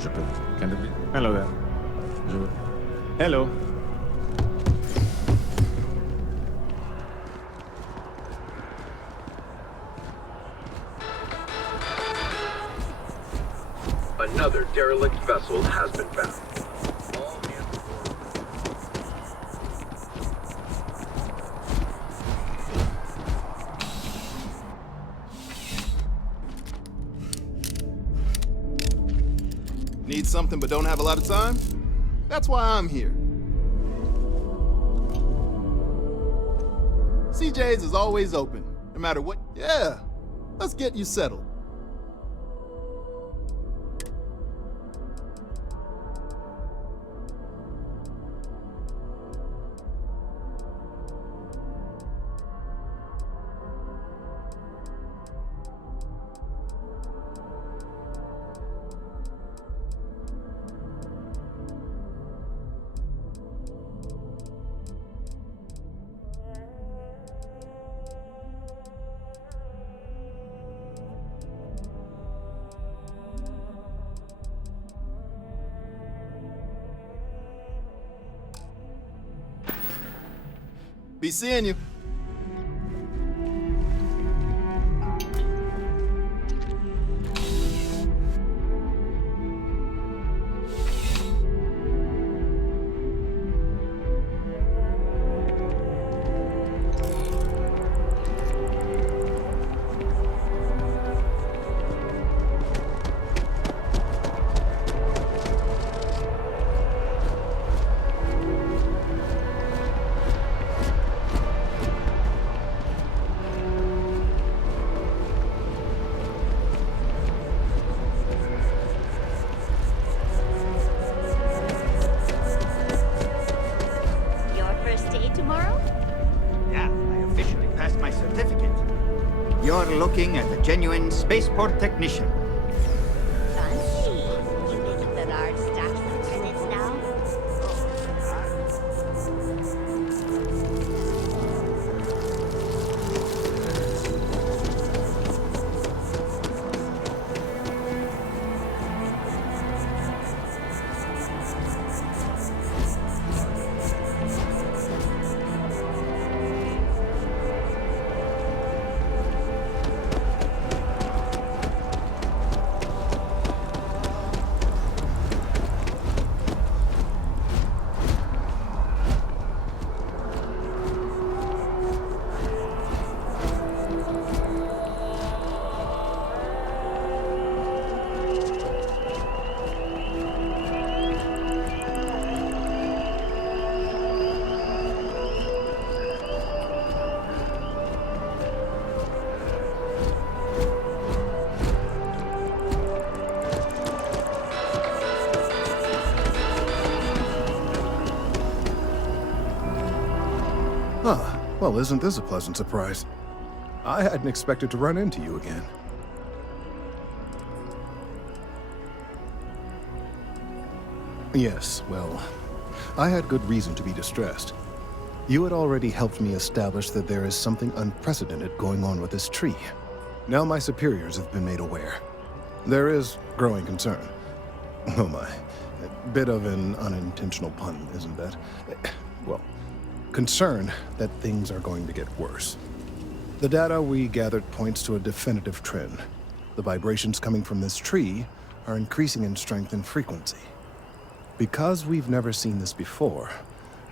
Je peux. Can it be? Hello there. Je... Hello. Another derelict vessel has been found. All hands aboard. Need something but don't have a lot of time? That's why I'm here. CJ's is always open, no matter what. Yeah, let's get you settled. Be seeing you. You're looking at a genuine spaceport technician. Fancy. You think there are staff lieutenants now? Well, isn't this a pleasant surprise? I hadn't expected to run into you again. Yes, well, I had good reason to be distressed. You had already helped me establish that there is something unprecedented going on with this tree. Now my superiors have been made aware. There is growing concern. Oh my, a bit of an unintentional pun, isn't that? Well, concern that things are going to get worse. The data we gathered points to a definitive trend. The vibrations coming from this tree are increasing in strength and frequency. Because we've never seen this before,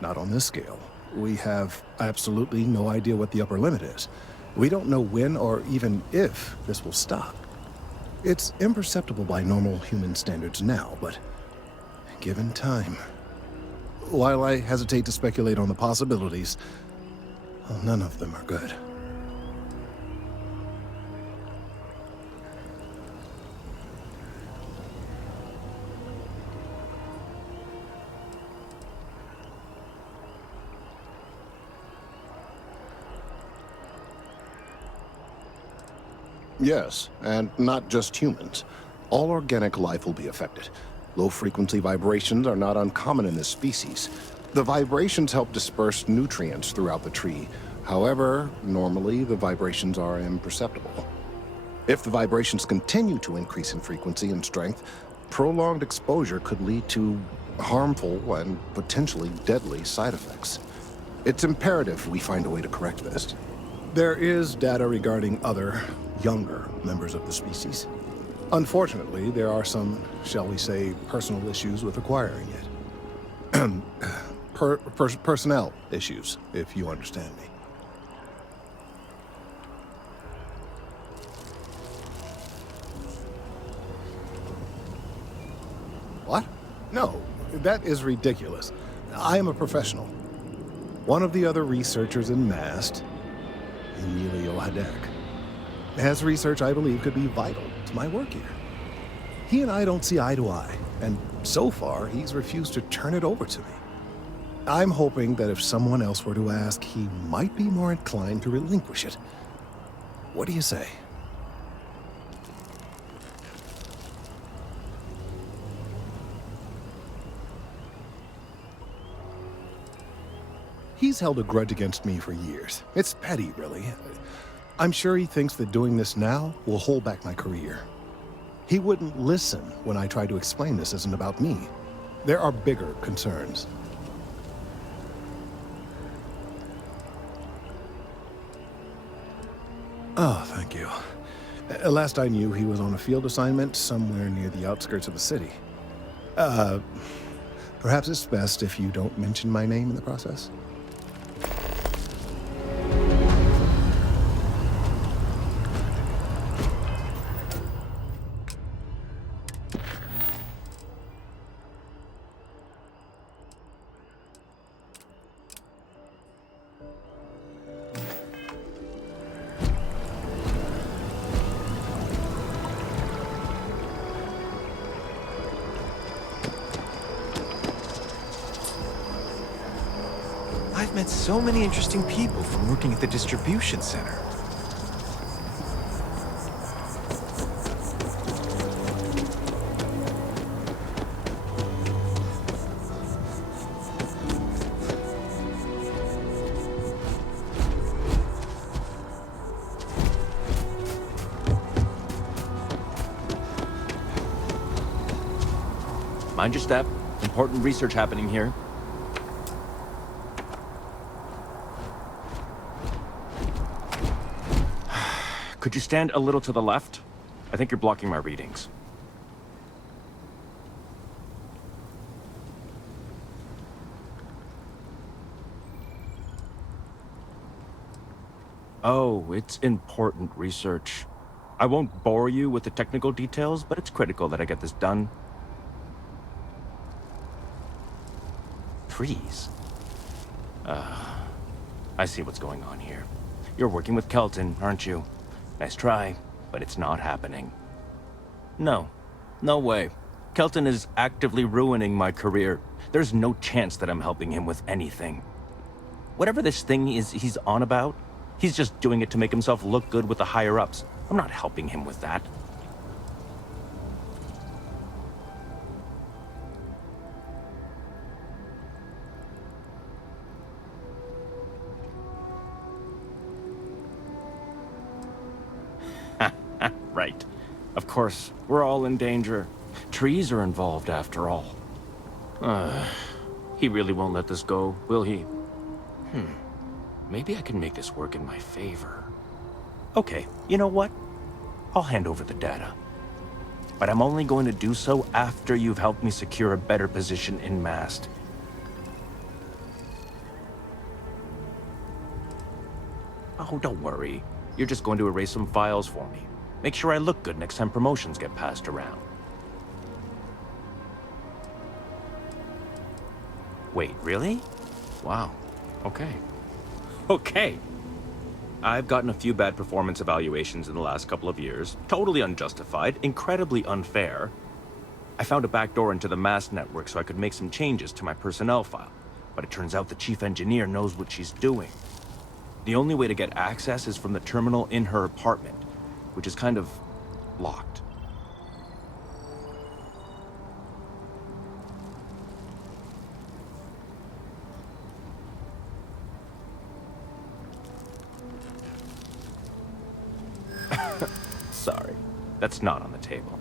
not on this scale, we have absolutely no idea what the upper limit is. We don't know when or even if this will stop. It's imperceptible by normal human standards now, but given time... While I hesitate to speculate on the possibilities, well, none of them are good. Yes, and not just humans. All organic life will be affected. Low-frequency vibrations are not uncommon in this species. The vibrations help disperse nutrients throughout the tree. However, normally the vibrations are imperceptible. If the vibrations continue to increase in frequency and strength, prolonged exposure could lead to harmful and potentially deadly side effects. It's imperative we find a way to correct this. There is data regarding other, younger members of the species. Unfortunately, there are some, shall we say, personal issues with acquiring it. Personnel issues, if you understand me. What? No, that is ridiculous. I am a professional. One of the other researchers in MAST, Emilio Hadek, has research I believe could be vital to my work here. He and I don't see eye to eye, and so far he's refused to turn it over to me. I'm hoping that if someone else were to ask, he might be more inclined to relinquish it. What do you say? He's held a grudge against me for years. It's petty, really. I'm sure he thinks that doing this now will hold back my career. He wouldn't listen when I tried to explain this isn't about me. There are bigger concerns. Oh, thank you. Last I knew, he was on a field assignment somewhere near the outskirts of the city. Perhaps it's best if you don't mention my name in the process? I've met so many interesting people from working at the distribution center. Mind your step. Important research happening here. Could you stand a little to the left? I think you're blocking my readings. Oh, it's important research. I won't bore you with the technical details, but it's critical that I get this done. Freeze. I see what's going on here. You're working with Kelton, aren't you? Nice try, but it's not happening. No. No way. Kelton is actively ruining my career. There's no chance that I'm helping him with anything. Whatever this thing is he's on about, he's just doing it to make himself look good with the higher-ups. I'm not helping him with that. Right. Of course, we're all in danger. Trees are involved after all. He really won't let this go, will he? Maybe I can make this work in my favor. Okay, you know what? I'll hand over the data. But I'm only going to do so after you've helped me secure a better position in MAST. Oh, don't worry. You're just going to erase some files for me. Make sure I look good next time promotions get passed around. Wait, really? Wow. Okay. Okay. I've gotten a few bad performance evaluations in the last couple of years. Totally unjustified, incredibly unfair. I found a backdoor into the MAST network so I could make some changes to my personnel file. But it turns out the chief engineer knows what she's doing. The only way to get access is from the terminal in her apartment, which is kind of locked. Sorry, that's not on the table.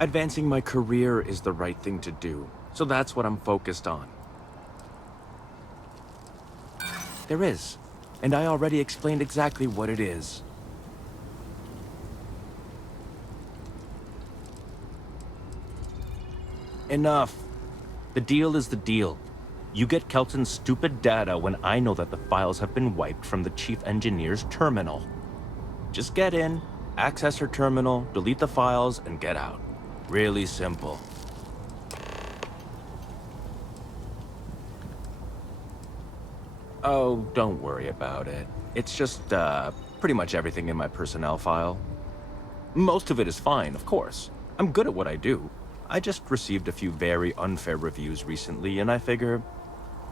Advancing my career is the right thing to do, so that's what I'm focused on. There is, and I already explained exactly what it is. Enough. The deal is the deal. You get Kelton's stupid data when I know that the files have been wiped from the chief engineer's terminal. Just get in, access her terminal, delete the files, and get out. Really simple. Oh, don't worry about it. It's just, pretty much everything in my personnel file. Most of it is fine, of course. I'm good at what I do. I just received a few very unfair reviews recently, and I figure,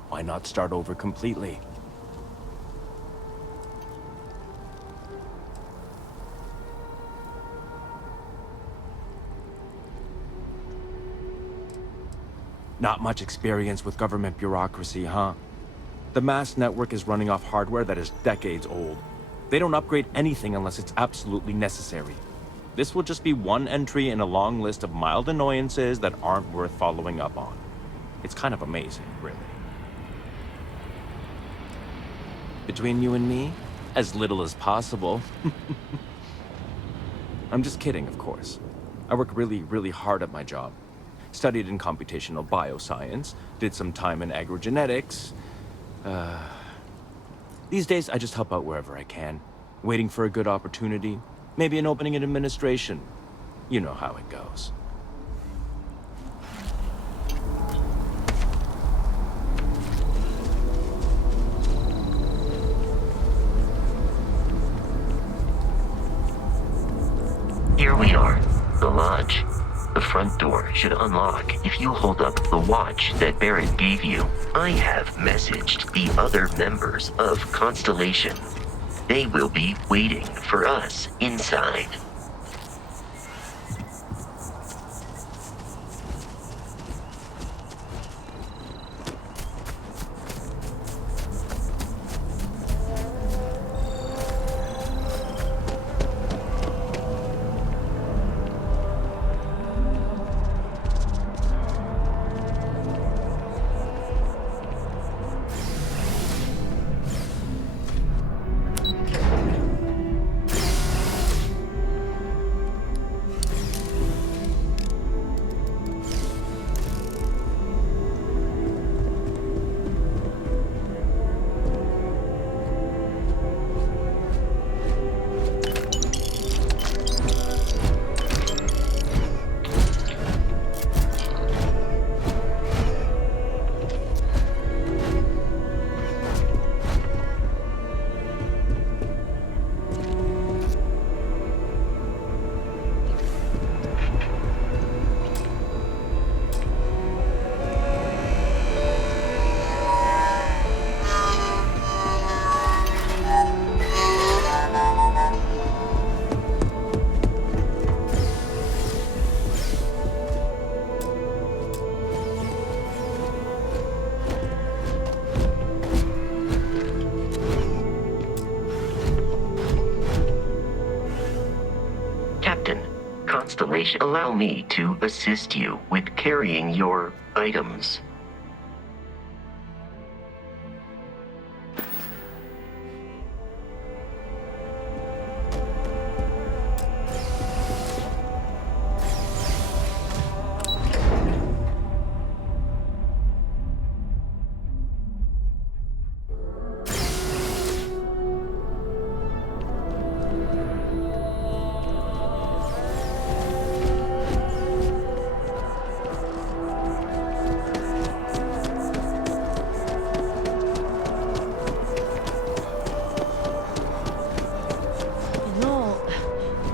why not start over completely? Not much experience with government bureaucracy, huh? The mass network is running off hardware that is decades old. They don't upgrade anything unless it's absolutely necessary. This will just be one entry in a long list of mild annoyances that aren't worth following up on. It's kind of amazing, really. Between you and me, as little as possible. I'm just kidding, of course. I work really, really hard at my job. Studied in computational bioscience, did some time in agrogenetics. These days, I just help out wherever I can, waiting for a good opportunity, maybe an opening in administration. You know how it goes. Here we are, the lodge. The front door should unlock if you hold up the watch that Barrett gave you. I have messaged the other members of Constellation. They will be waiting for us inside. Constellation, allow me to assist you with carrying your items.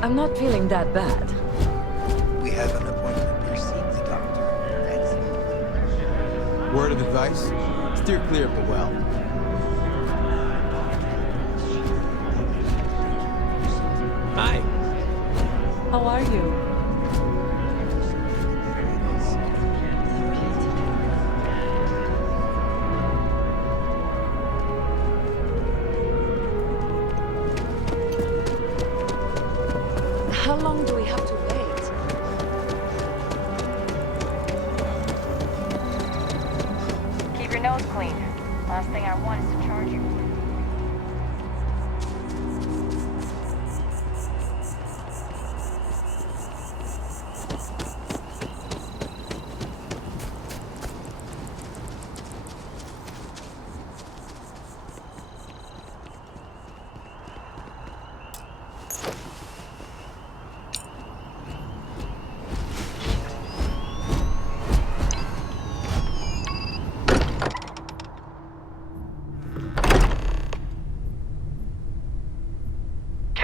I'm not feeling that bad. We have an appointment. Proceed the doctor. Word of advice? Steer clear of the well. Hi. How are you? How long do we have to wait?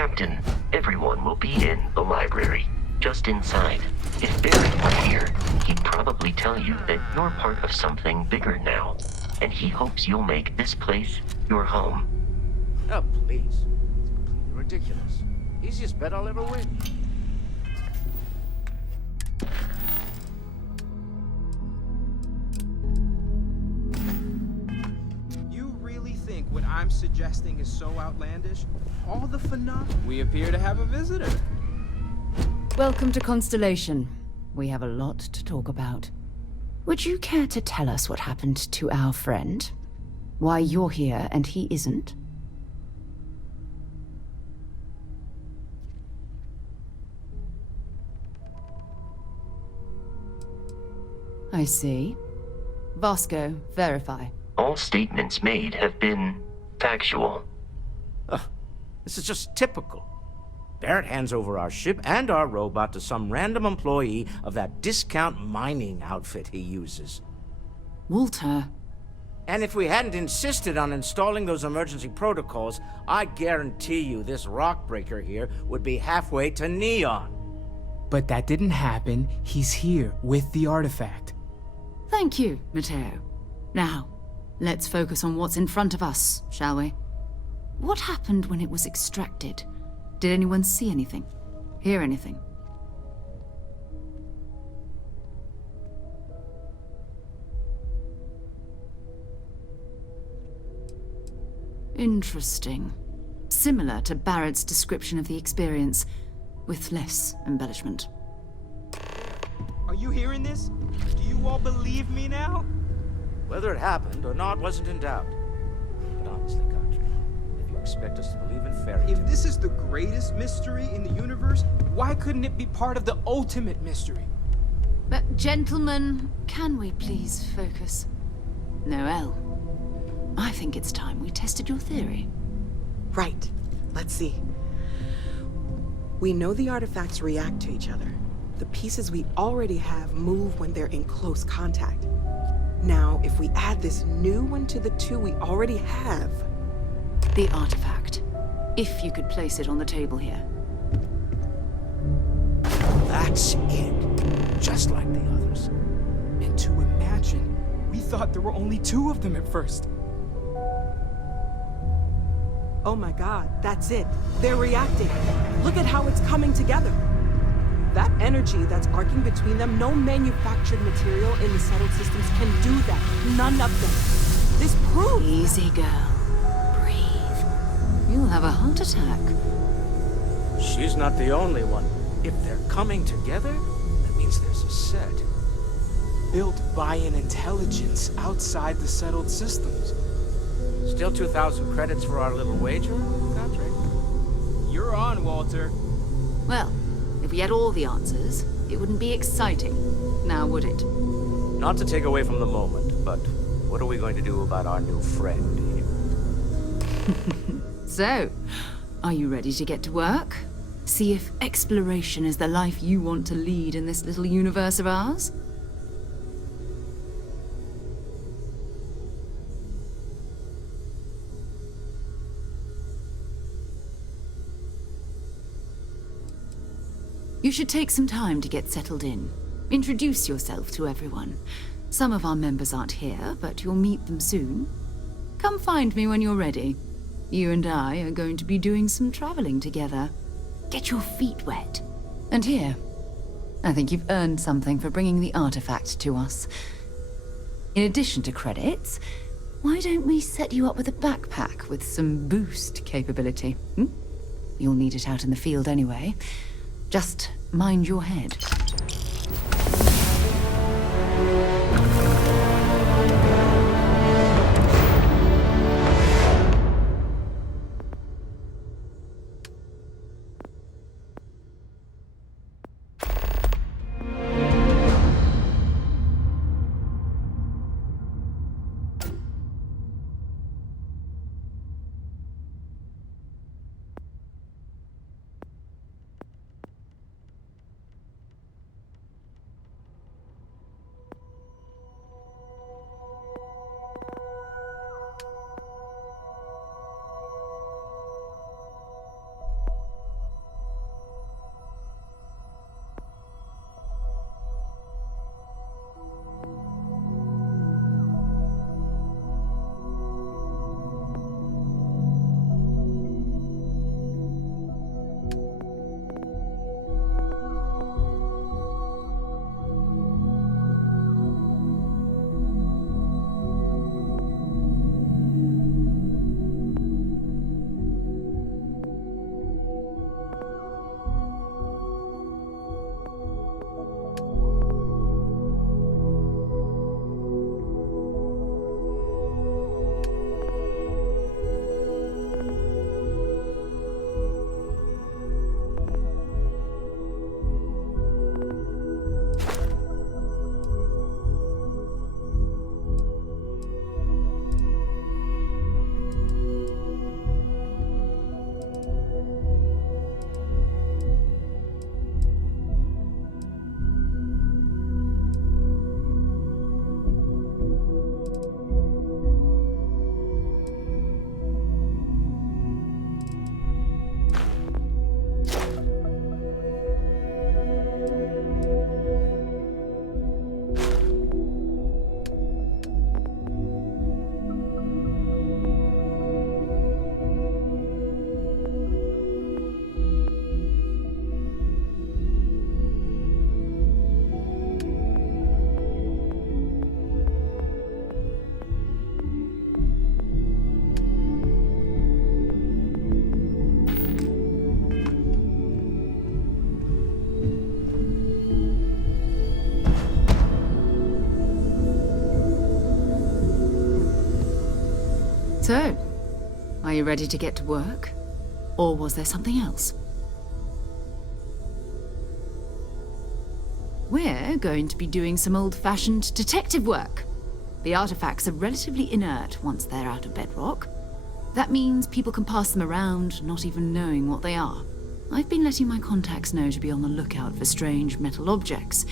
Captain, everyone will be in the library, just inside. If Barrett were here, he'd probably tell you that you're part of something bigger now, and he hopes you'll make this place your home. Oh, please. It's completely ridiculous. Easiest bet I'll ever win. You really think what I'm suggesting is so outlandish? All the phenomena. We appear to have a visitor. Welcome to Constellation. We have a lot to talk about. Would you care to tell us what happened to our friend? Why you're here and he isn't? I see. Vasco, verify. All statements made have been factual. This is just typical. Barrett hands over our ship and our robot to some random employee of that discount mining outfit he uses. Walter. And if we hadn't insisted on installing those emergency protocols, I guarantee you this rock breaker here would be halfway to Neon. But that didn't happen. He's here with the artifact. Thank you, Matteo. Now, let's focus on what's in front of us, shall we? What happened when it was extracted? Did anyone see anything? Hear anything? Interesting. Similar to Barrett's description of the experience, with less embellishment. Are you hearing this? Do you all believe me now? Whether it happened or not wasn't in doubt. But honestly, Country, if you expect us to believe in fairy tales... If this is the greatest mystery in the universe, why couldn't it be part of the ultimate mystery? But gentlemen, can we please focus? Noel, I think it's time we tested your theory. Right. Let's see. We know the artifacts react to each other. The pieces we already have move when they're in close contact. Now, if we add this new one to the two we already have... The artifact. If you could place it on the table here. That's it. Just like the others. And to imagine, we thought there were only two of them at first. Oh my god, that's it. They're reacting. Look at how it's coming together. That energy that's arcing between them, no manufactured material in the settled systems can do that. None of them. This proves... Easy, girl. Breathe. You'll have a heart attack. She's not the only one. If they're coming together, that means there's a set. Built by an intelligence outside the settled systems. Still 2,000 credits for our little wager, Country? You're on, Walter. Well, if we had all the answers, it wouldn't be exciting, now would it? Not to take away from the moment, but what are we going to do about our new friend here? So, are you ready to get to work? See if exploration is the life you want to lead in this little universe of ours? You should take some time to get settled in. Introduce yourself to everyone. Some of our members aren't here, but you'll meet them soon. Come find me when you're ready. You and I are going to be doing some traveling together. Get your feet wet. And here, I think you've earned something for bringing the artifact to us. In addition to credits, why don't we set you up with a backpack with some boost capability? You'll need it out in the field anyway. Just mind your head. So, are you ready to get to work? Or was there something else? We're going to be doing some old-fashioned detective work. The artifacts are relatively inert once they're out of bedrock. That means people can pass them around, not even knowing what they are. I've been letting my contacts know to be on the lookout for strange metal objects.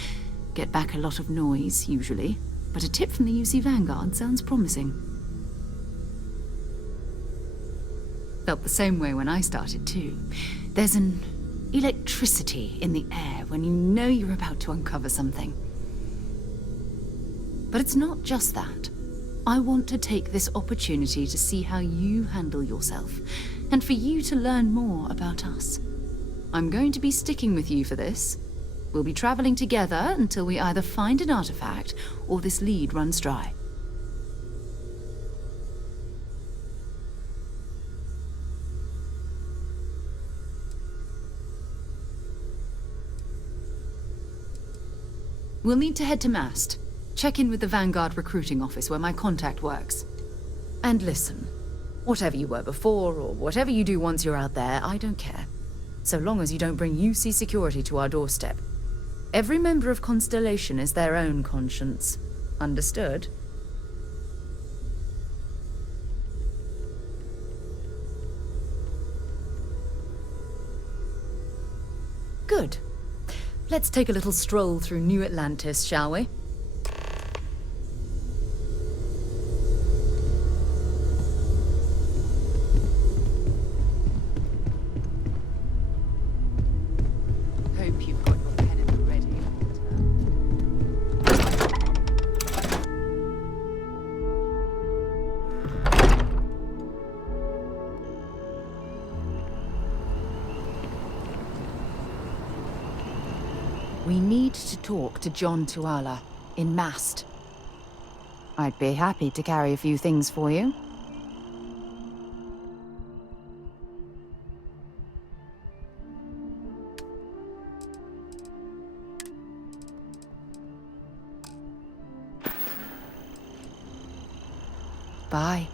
Get back a lot of noise, usually, but a tip from the UC Vanguard sounds promising. Felt the same way when I started, too. There's an electricity in the air when you know you're about to uncover something. But it's not just that. I want to take this opportunity to see how you handle yourself, and for you to learn more about us. I'm going to be sticking with you for this. We'll be traveling together until we either find an artifact or this lead runs dry. We'll need to head to Mast. Check in with the Vanguard recruiting office where my contact works. And listen, whatever you were before or whatever you do once you're out there, I don't care. So long as you don't bring UC security to our doorstep. Every member of Constellation is their own conscience. Understood? Good. Let's take a little stroll through New Atlantis, shall we? Hope you've got your pen and ready. We need to talk to John Tuala in Mast. I'd be happy to carry a few things for you. Bye.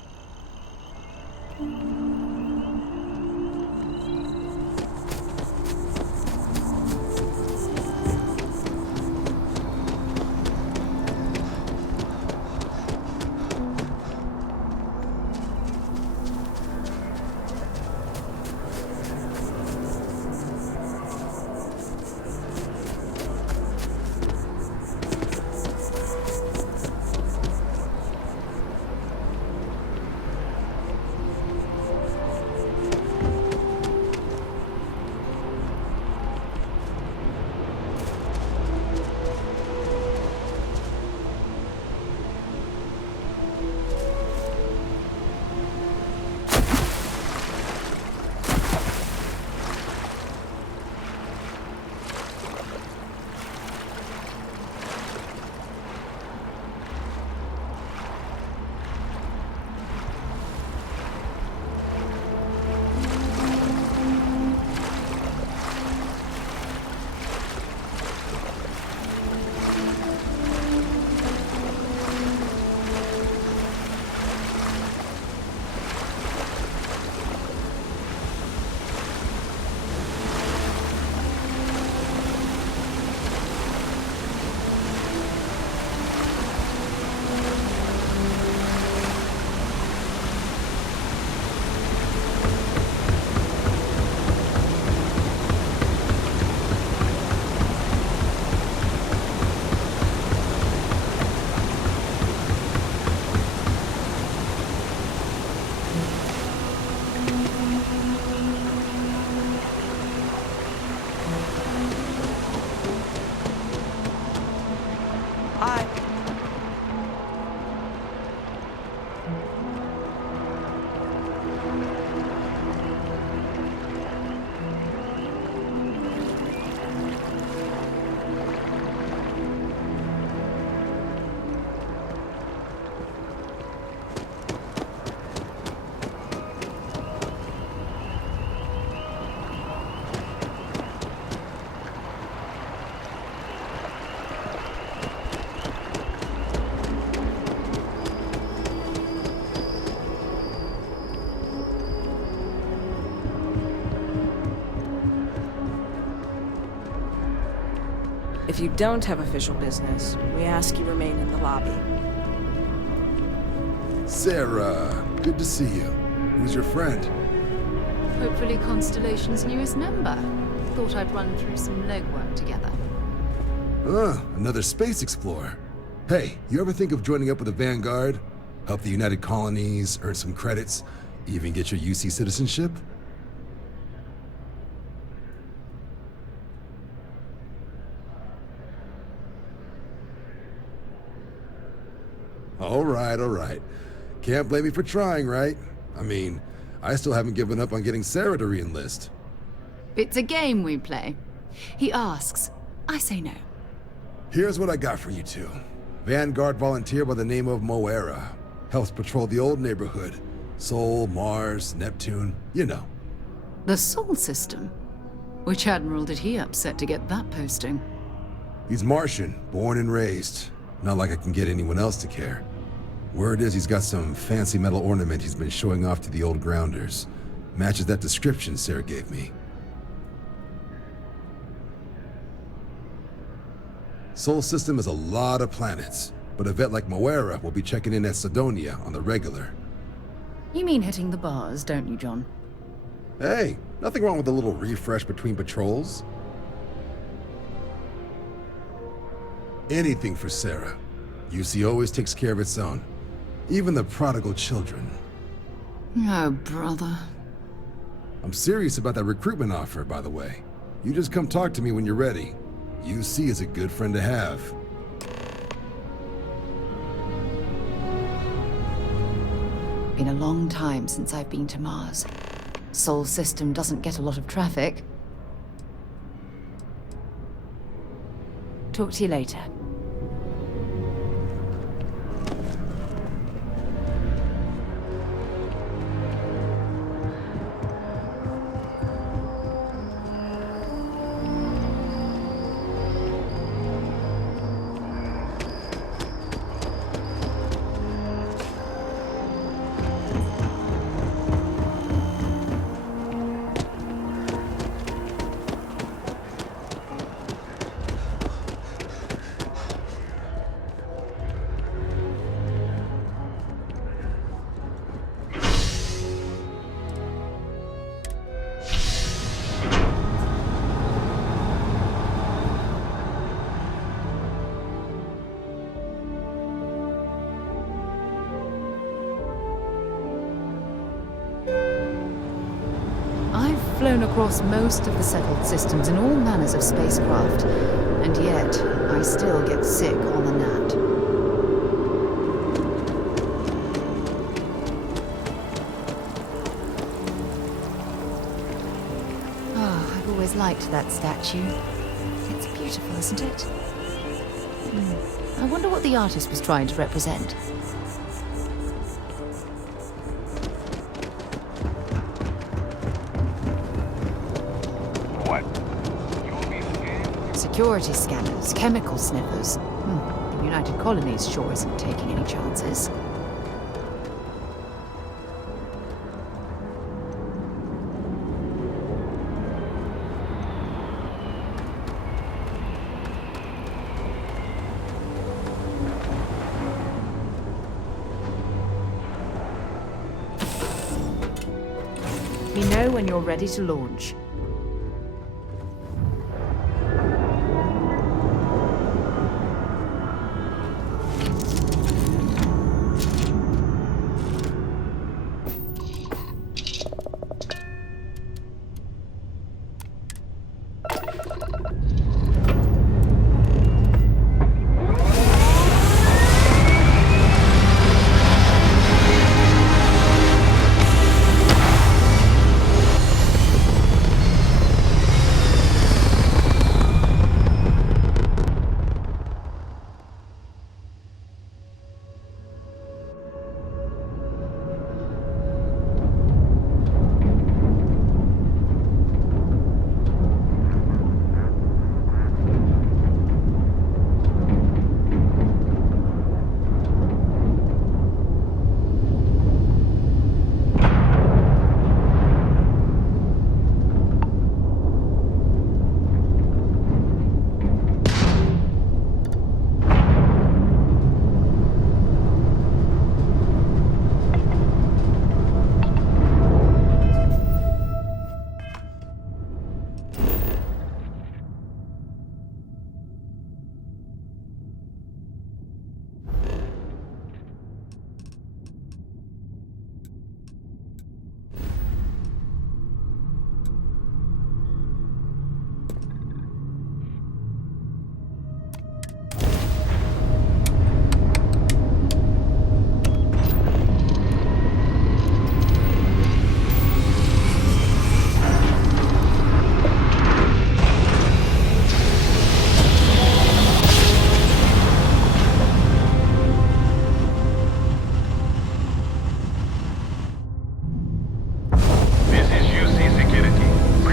If you don't have official business, we ask you remain in the lobby. Sarah, good to see you. Who's your friend? Hopefully Constellation's newest member. Thought I'd run through some legwork together. Another space explorer. Hey, you ever think of joining up with the Vanguard? Help the United Colonies, earn some credits, even get your UC citizenship? All right. Can't blame me for trying, right? I mean, I still haven't given up on getting Sarah to re-enlist. It's a game we play. He asks, I say no. Here's what I got for you two. Vanguard volunteer by the name of Moera. Helps patrol the old neighborhood. Sol, Mars, Neptune, you know. The Sol system? Which admiral did he upset to get that posting? He's Martian, born and raised. Not like I can get anyone else to care. Word is he's got some fancy metal ornament he's been showing off to the old grounders. Matches that description Sarah gave me. Sol system is a lot of planets, but a vet like Moera will be checking in at Sidonia on the regular. You mean hitting the bars, don't you, John? Hey, nothing wrong with a little refresh between patrols. Anything for Sarah. UC always takes care of its own. Even the prodigal children. Oh, brother. I'm serious about that recruitment offer, by the way. You just come talk to me when you're ready. UC is a good friend to have. Been a long time since I've been to Mars. Sol system doesn't get a lot of traffic. Talk to you later. Flown across most of the settled systems in all manners of spacecraft, and yet I still get sick on the gnat. Oh, I've always liked that statue. It's beautiful, isn't it? I wonder what the artist was trying to represent. Security scanners, chemical sniffers. The United Colonies sure isn't taking any chances. We know when you're ready to launch.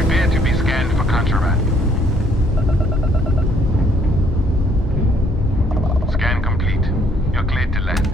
Appear to be scanned for contraband. Scan complete. You're cleared to land.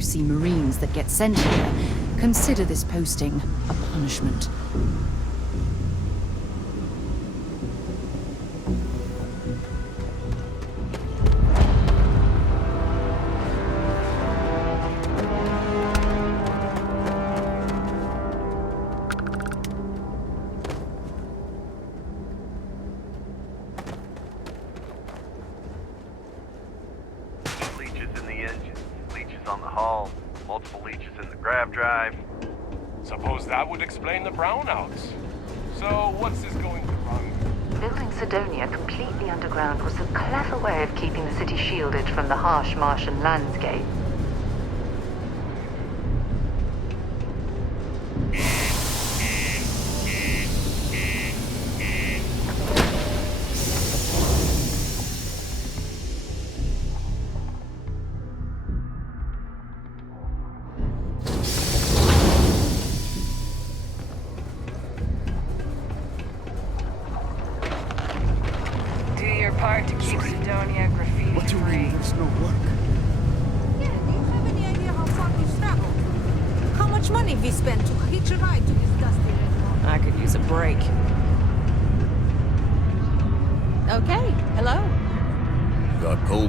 See Marines that get sent here, consider this posting a punishment. on the hull, multiple leeches in the grav drive. Suppose that would explain the brownouts. So what's this going to run? Building Sidonia completely underground was a clever way of keeping the city shielded from the harsh Martian landscape.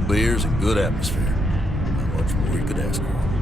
Beers and good atmosphere. Not much more you could ask for.